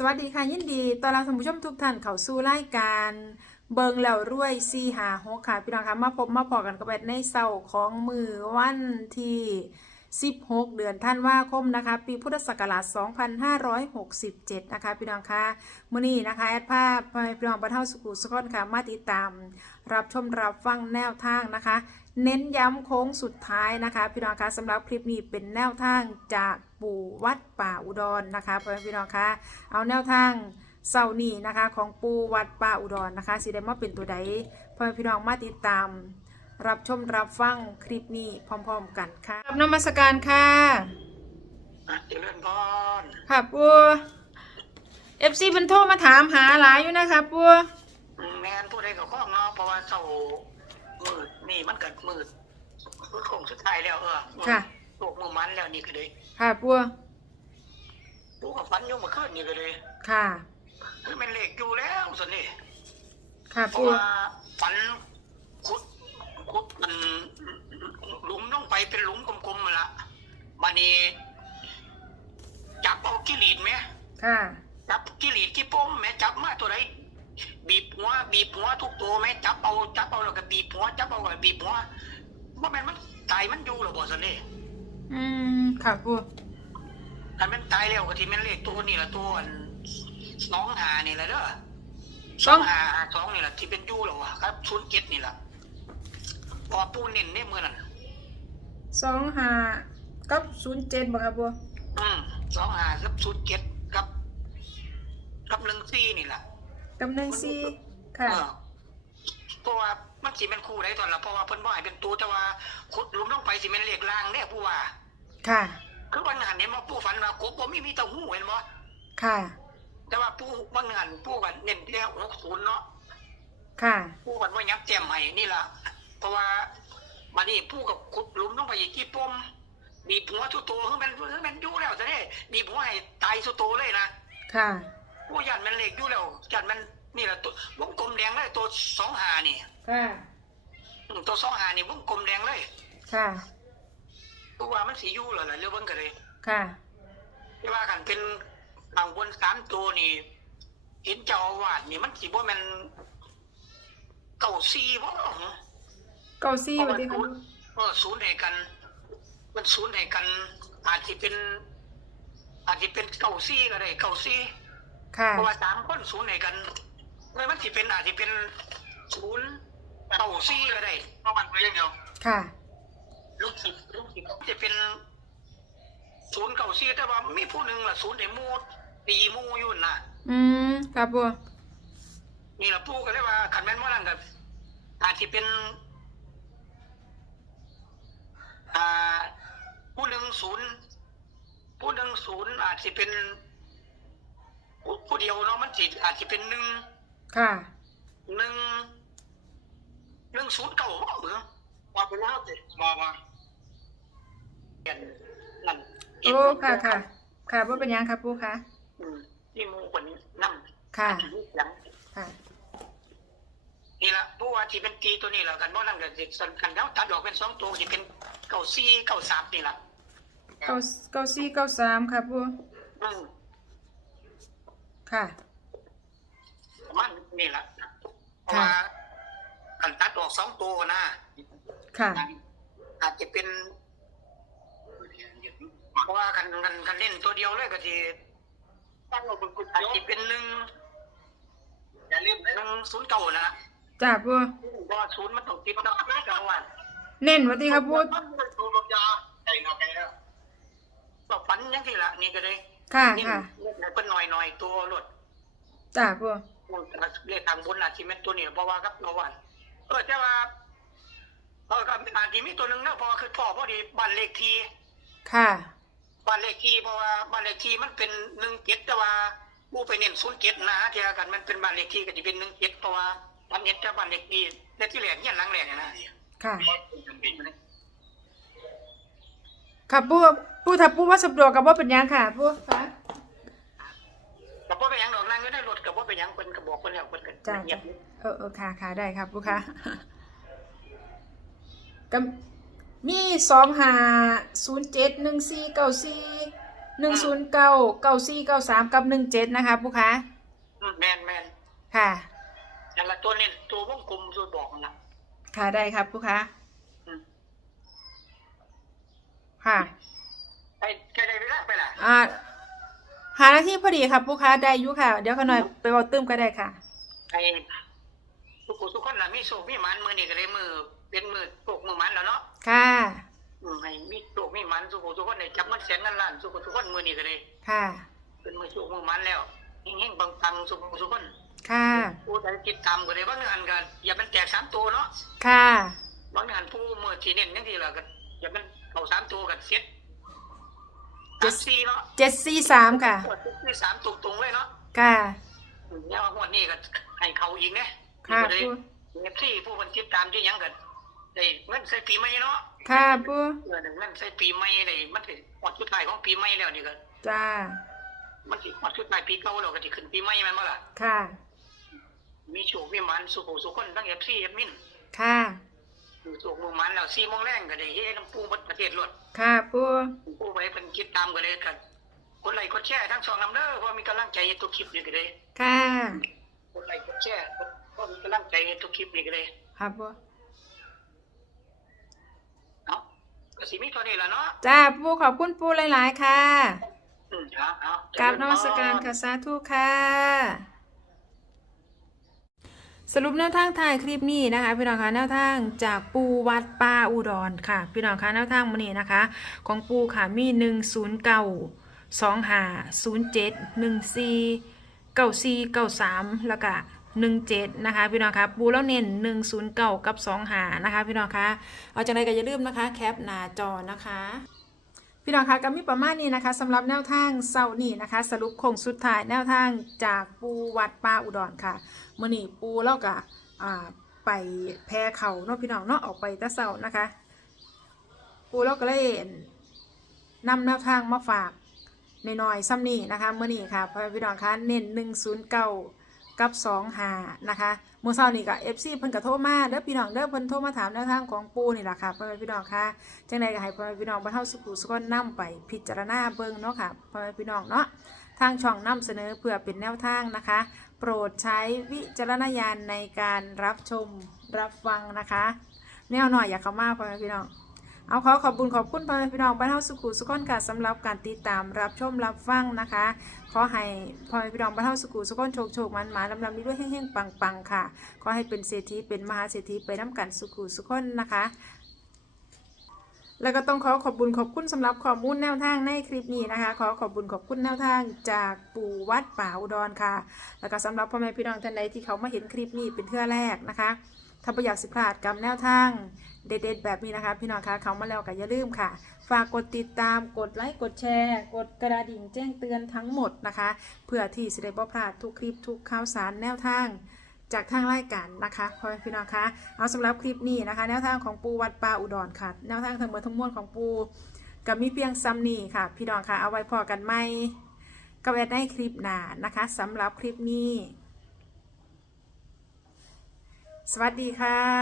สวัสดีค่ะยินดีตอนรับท่านผู้ชมทุกท่านเข้าสู่รายการเบิงแล้วรวยซีหาหกค่ะพี่น้องคะมาพบมาพอกันกับแบดในเสาร์ของมือวันที่ 16 เดือนธันวาคมนะคะ ปีพุทธศักราช 2567 นะคะพี่น้องคะมื้อนี้นะคะแอดภาพพี่น้องบรรเทาสุขุสกอนค่ะมาติดตาม รับชมรับฟังแนวทางนะคะ เน้นย้ำโค้งสุดท้ายนะคะ พี่น้องคะสำหรับคลิปนี้เป็นแนวทางจากปู่วัดป่าอุดรนะคะพ่อแม่พี่น้องคะเอาแนวทางเสาร์นี้นะคะ ของปู่วัดป่าอุดรนะคะสิได้มาเป็นตัวใดพ่อแม่พี่น้องมาติดตาม รับชมรับฟังคลิปนี้พร้อม ๆ กันค่ะกับนมัสการค่ะอะเจริญพรค่ะปู่เอฟซีเป็นโทรมาถามหาหลายอยู่นะคะปู่แมนผู้ใดกับข้องเนาะเพราะว่าเศร้า มืดนี่มันเกิดมืดมืดคงสุดท้ายแล้วเออค่ะ ตกมือมันแล้วนี่ก็เลยค่ะปู่ผู้กับฟันอยุ่งมาขึ้นนี่ก็เลยค่ะ คือเป็นเหล็กอยู่แล้วสินี่ค่ะเพราะปู่ว่าฟันขุดขุดมันหลุมลงไปเป็นหลุมกลมๆมาละบันนี้จับเอากิรีดไหม ค่ะ จับกิรีดกี่ป้มแม่จับมาตัวไหน บีบหัวบีบหัวทุกตัวแม่จับเอาจับเอาแล้วก็บีบหัวจับเอาแล้วก็บีบหัวว่าแม่นมันตายมันอยู่หรอบ่สันนี่อืมค่ะปู่ถ้ามันตายแล้วก็ที่แม่นเลขตัวนี่ละตัวอันสองหานี่แหละเด้อสองหาหาสองนี่แหละที่เป็นอยู่หรอวะครับศูนย์เจ็ดนี่แหละพอปูเน้นในมือนั่นสองห้ากับศูนย์เจ็ดบ่ครับปู่อืมสองหากับศูนย์เจ็ดกับกับหนึ่งสี่นี่แหละ กับหนึ่งสี่ค่ะ เออเพราะว่ามันสิเป็นคู่ได้ตอนละเพราะว่าเพิ่นบ่ให้เป็นตัวแต่ว่าขุดหลุมลงไปสิเป็นเลขล่างเด้ผู้ว่า ค่ะ คือวันหันเนี่ยมาผู้ฝันว่ากบบ่มีมีแต่หูเห็นบ่ค่ะ แต่ว่าผู้วันหันผู้กันเน้นที่60เนาะ ค่ะ ผู้กันว่ายับเตรียมให้นี่ล่ะ เพราะว่าบัดนี้ผู้กับขุดหลุมลงไปอีกกี่ปมบีบหัวทุกตัวคือมันคือมันอยู่แล้วซะเด้บีบหัวให้ตายสุดโตวเลยนะค่ะ ผู้ยันมันเลขอยู่แล้วยันมันนี่ล่ะตัววงกลมแดงเลยตัวสองหานี่ค่ะ อืมตัวสองหานี่วงกลมแดงเลยค่ะเพราะว่ามันสีอยู่แล้วล่ะเรื่องเบิ่งกันเลยค่ะ ที่ว่ากันเป็นบางบนสามตัวนี่เห็นเจ้าอาวาสนี่มันสิบ่แม่นเก่าซีบ่เก้าสี่สวัสดีค่ะเออศูนย์ให้กัน มันศูนย์ให้กัน อาจสิเป็น อาจสิเป็นเก่าซีก็ได้เก่าซี ค่ะ เพราะว่าสามคนศูนย์ให้กันเลยมันสิเป็นอาจสิเป็นศูนย์เก่าซีก็ได้เพราะมันเป็นอย่างเดียวค่ะ ลูกศิษย์ลูกศิษย์จะเป็นศูนย์เก่าซีแต่ว่ามีผู้หนึ่งล่ะศูนย์ในมูตีหมูอยู่น่ะ อืมค่ะปู่นี่ล่ะปู่ก็เลยว่าขันแม่นว่านั่นก็อาจจะเป็น อ่า ผู้หนึ่งศูนย์ผู้หนึ่งศูนย์อาจจะเป็น ผู้ผู้เดียวเนาะมันสิอาจจะเป็นหนึ่งค่ะหนึ่งหนึ่งศูนย์เก่าเหรือว่าไปแล้วสิมาว่าเห็นนั่นโอ้ค่ะค่ะ ค่ะว่าเป็นหยังครับปู่คะอืมที่หมูคนนั่งค่ะหลังค่ะนี่ละเพราะว่าที่เป็นตีตัวนี้แหละกันว่านั่นก็สิสันกันแล้วตัดออกเป็นสองตัวที่เป็นเก้าสี่เก้าสามนี่ละเก้าเก้าสี่เก้าสามครับปู่อืม ค่ะมันนี่ละเพราะว่ากันตัดออกสองตัวนะค่ะอาจจะเป็น เพราะว่ากันกันกันเล่นตัวเดียวเลยก็ทีอาจจะเป็นหนึ่งอย่าลืมหนึ่งศูนย์เก้านะจ้าปู่เพราะว่าศูนย์มันต้องติดต้องติดกันวันเน้นสวัสดีครับปู่มันดูลมยาใส่เงาไปแล้วก็ฝันอยังที่ละนี่ก็เลยค่ะนี่ค่ะเป็น หน่อยหน่อยๆตัวรถจ้าปู่เรียกทางบนอาจจะเป็นตัวนี้เพราะว่าครับเมื่อวานเออแต่ว่าเออก็อาจจะมีตัวหนึ่งนะเพราะว่าคือพ่อพอดีบ้านเลขที่ค่ะบ้านเลขที่เพราะว่าบ้านเลขที่มันเป็นหนึ่งเจ็ดแต่ว่าผู้ไปเน้นศูนย์เจ็ดนะเทียกันมันเป็นบ้านเลขที่ก็จะเป็นหนึ่งเจ็ดเพราะว่าบ้านเน็ตแต่บ้านเลขที่ในที่แหลกเนี่ยหลังแหลกนะค่ะเป็นปีมันค่ะปู่ปู่ถ้าปู่ว่าสะดวกกับว่าเป็นหยังค่ะปู่ค่ะ กับพ่อไปหยังดอกนั่งก็ได้รถกับพ่อไปหยังเป็นกระบอกคนแล้วคนกันจ้าเงียจ้าบเออเออค่ะค่ะได้ครับปู่ค่ะก็มีสองห้าศูนย์เจ็ดหนึ่งสี่เก้าสี่หนึ่งศูนย์เก้าเก้าสี่เก้าสามกับหนึ่งเจ็ดนะคะปูคะอืมแมนแมนค่ะนั่นละตัวเน้นตัววงกลมตัวบอกนั่นละค่ะได้ครับปูคะอืมค่ะไปแกได้เวลาไปล่ะอ่า หาหน้าที่พอดีครับปูคะได้อยุค่ะ เดี๋ยวขน่อยไปบอกตื้มก็ได้ค่ะไอ้ทุกคนทุกคนล่ะมีโชคมีหมันมือนี่ก็เลยมือเป็นมือโชคมือหมันแล้วเนาะค่ะอืมให้มีโชคมีหมันทุกคนทุกคนได้จับมันแสนเงินล้านทุกคนทุกคนมือนี่ก็เลยค่ะเป็นมือโชคมือหมันแล้วเฮงๆปังๆทุกคนทุกคนค่ะผู้ใดติดตามก็เลยว่าเงินกันอย่ามันแตกสามตัวเนาะค่ะบางงานผู้มือที่เน้นยังทีละก็อย่ามันเอาสามตัวกันเซ็ต สามสี่เนาะเจ็ดสี่สามค่ะกดที่สามตรงๆเลยเนาะค่ะเนี่ยว่างวดนี้ก็ให้เขาอีกเนี่ยค่ะเลยปูเอฟซีผู้คนติดตามที่ยังกันได้เงินใส่ปีใหม่เนาะค่ะปูเออเงินใส่ปีใหม่ได้มันถึงหมดชุดท้ายของปีใหม่แล้วนี่ก็จ้ามันถึงหมดชุดท้ายปีเก่าแล้วก็ที่ขึ้นปีใหม่แมันบ่ล่ะค่ะ มีโชคมีหมันสุขสุขคนทั้งเอฟซีเอฟมินค่ะ มีโชคมีหมันแล้วสี่โมงแรงก็ได้เฮ้น้ำปูหมดประเทศรวดค่ะปูผู้ไปเป็นคิดตามก็เลยกันคนไลค์กดแชร์ทั้งสองลำเด้อเพราะมีกำลังใจทุกคลิปนี่ก็เลยค่ะคนไลค์กดแชร์ก็มีกำลังใจทุกคลิปนี่ก็เลยค่ะปูเนาะก็สิมีเท่านี้ละเนาะจ้าปูขอบคุณปูหลาย ๆ ค่ะอืมเอาเอากราบนมัสการค่ะสาธุค่ะ สรุปแนวทางถ่ายคลิปนี้นะคะ พี่น้องคะแนวทางจากปูวัดป่าอุดรค่ะ พี่น้องคะแนวทางมันนี้นะคะ ของปูค่ะมีหนึ่งศูนย์เก้าสองห้าศูนย์เจ็ดหนึ่งสี่เก้าสี่เก้าสามแล้วก็หนึ่งเจ็ดนะคะ พี่น้องคะปูแล้วเน้นหนึ่งศูนย์เก้ากับสองหานะคะ พี่น้องคะเอาจากไหนก็อย่าลืมนะคะ แคปหน้าจอนะคะ พี่น้องคะก็มีประมาณนี้นะคะสำหรับแนวทางเสานี้นะคะ สรุปคงสุดท้ายแนวทางจากปูวัดป่าอุดรค่ะมื่อนี้ปูเล่ากับอ่าไปแพ้เขาเนาะพี่น้องเนาะออกไปแตะเสานะคะ ปูเล่าก็เลยนำแนวทางมาฝากน้อยๆซ้ำนี่นะคะเมื่อนี้ค่ะพี่น้องคะเน้นหนึ่งศูนย์เก้า กับสองหานะคะเมื่อเช้านี้กับเอฟซีเพิ่นกระโทรมาเด้อพี่น้องเด้อเพิ่นโทรมาถามแนวทางของปูนี่แหละค่ะพ่อแม่พี่น้องค่ะจังใดก็ให้พ่อแม่พี่น้องบรรเทาสุขุสุขนำไปพิจารณาเบิ่งเนาะค่ะพ่อแม่พี่น้องเนาะทางช่องนำเสนอเพื่อเป็นแนวทางนะคะ โปรดใช้วิจารณญาณในการรับชมรับฟังนะคะ แนวหน่อยอย่าเข้ามาพ่อแม่พี่น้อง เอาขอขอบคุณขอบคุณพ่อแม่พี่น้องบ้านเทาสุขุสุขอนค่ะสำหรับการติดตามรับชมรับฟังนะคะ ขอให้พ่อแม่พี่น้องบ้านเทาสุขุสุขอนโชคโชคมันหมาลำลำนี้ด้วยแห้งๆปังๆค่ะ ขอให้เป็นเศรษฐีเป็นมหาเศรษฐีไปน้ำกันสุขุสุขอนนะคะ แล้วก็ต้องขอขอบคุณขอบคุณสำหรับข้อมูลแนวทางในคลิปนี้นะคะ ขอขอบคุณขอบคุณแนวทางจากปู่วัดป่าอุดรค่ะ แล้วก็สำหรับพ่อแม่พี่น้องท่านใดที่เขามาเห็นคลิปนี้เป็นเทื่อแรกนะคะถ้าประอยากสิพลาดกับแนวทางเด็ดๆแบบนี้นะคะ พี่น้องคะเขามาแล้วก็อย่าลืมค่ะ ฝากกดติดตามกดไลค์กดแชร์ กดกระดิ่งแจ้งเตือนทั้งหมดนะคะ เพื่อที่จะได้บ่พลาดทุกคลิปทุกข่าวสารแนวทาง จากทางรายการนะคะพ่อพี่น้องคะเอาสำหรับคลิปนี้นะคะ แนวทางของปูวัดป่าอุดรค่ะ แนวทางทั้งหมดทั้งมวลของปูกับมีเพียงซ้ำนี่ค่ะ พี่น้องคะเอาไว้พอกันไหมก็แวะได้คลิปหน้านะคะสำหรับคลิปนี้ สวัสดีค่ะ